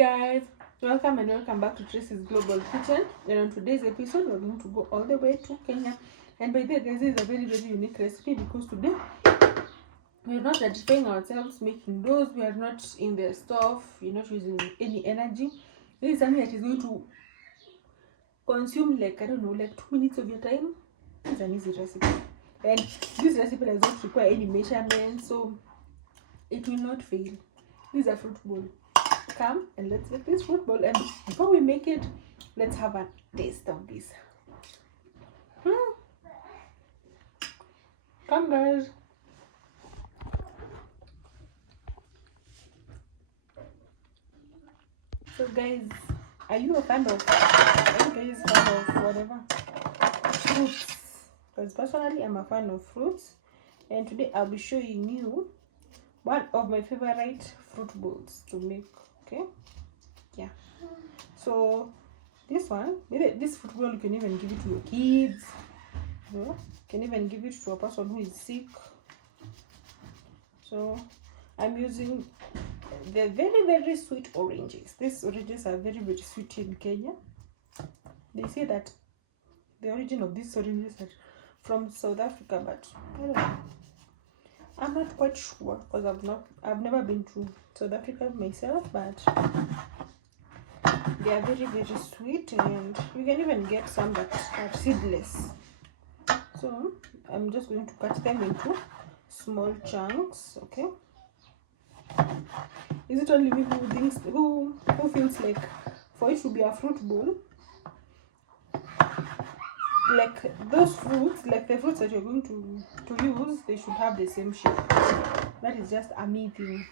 Guys, welcome back to Tracy's Global Kitchen. And on today's episode, we're going to go all the way to Kenya. And by the way, guys, this is a very unique recipe because today we're not satisfying ourselves making those. We are not in the stove. We're not using any energy. This is something that is going to consume like 2 minutes of your time. It's an easy recipe, and this recipe does not require any measurements, so it will not fail. This is a fruit bowl. Come and let's make this fruit bowl, and before we make it, let's have a taste of this. Come, guys. So guys, are you fan of whatever fruits? Because personally I'm a fan of fruits, and today I'll be showing you one of my favorite fruit bowls to make. Okay, yeah, so this fruit bowl, you can even give it to your kids, you can even give it to a person who is sick. So I'm using the very sweet oranges. These oranges are very sweet in Kenya. They say that the origin of these oranges are from South Africa, but I don't know. I'm not quite sure because I've never been to South Africa myself, but they are very sweet, and you can even get some that are seedless. So I'm just going to cut them into small chunks. Okay, is it only me who feels like for it to be a fruit bowl, like those fruits, like the fruits that you're going to use, they should have the same shape? That is just a me thing.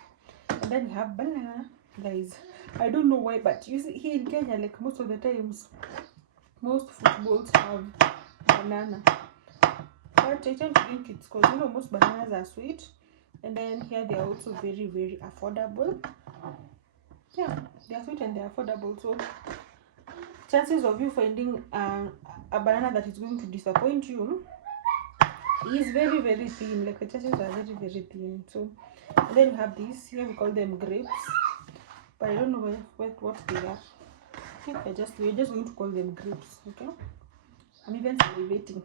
And then we have banana, guys. I don't know why, but you see here in Kenya, like most of the times, most fruit bowls have banana. But I tend to think it's because most bananas are sweet, and then here they are also very affordable. Yeah, they are sweet and they are affordable, so chances of you finding a banana that is going to disappoint you is very thin. Like the chances are very thin. So and then we have these here, we call them grapes, but I don't know what they are. I think we're just going to call them grapes. Okay, I'm even salivating.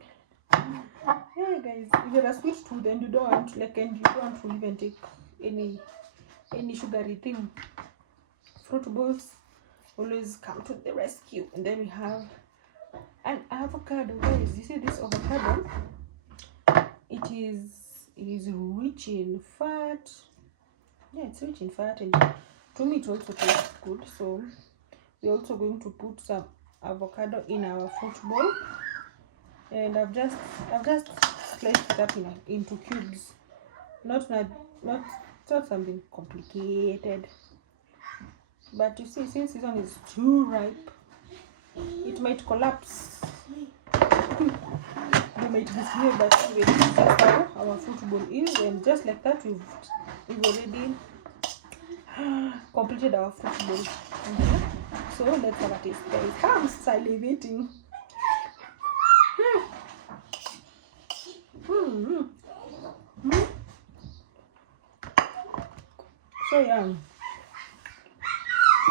Yeah, guys, if you're a sweet tooth and you don't want to even take any sugary thing, fruit bowls always come to the rescue. And then we have an avocado. Guys, you see this avocado? It is rich in fat. Yeah, it's rich in fat, and to me it also tastes good. So we're also going to put some avocado in our fruit bowl, and I've just sliced it up into cubes. Not something complicated. But you see, since this one is too ripe, it might collapse. They might misbehave, but anyway, this is just how our fruit bowl is, and just like that, we've already completed our fruit bowl. So let's have a taste, guys. I'm salivating. So yum.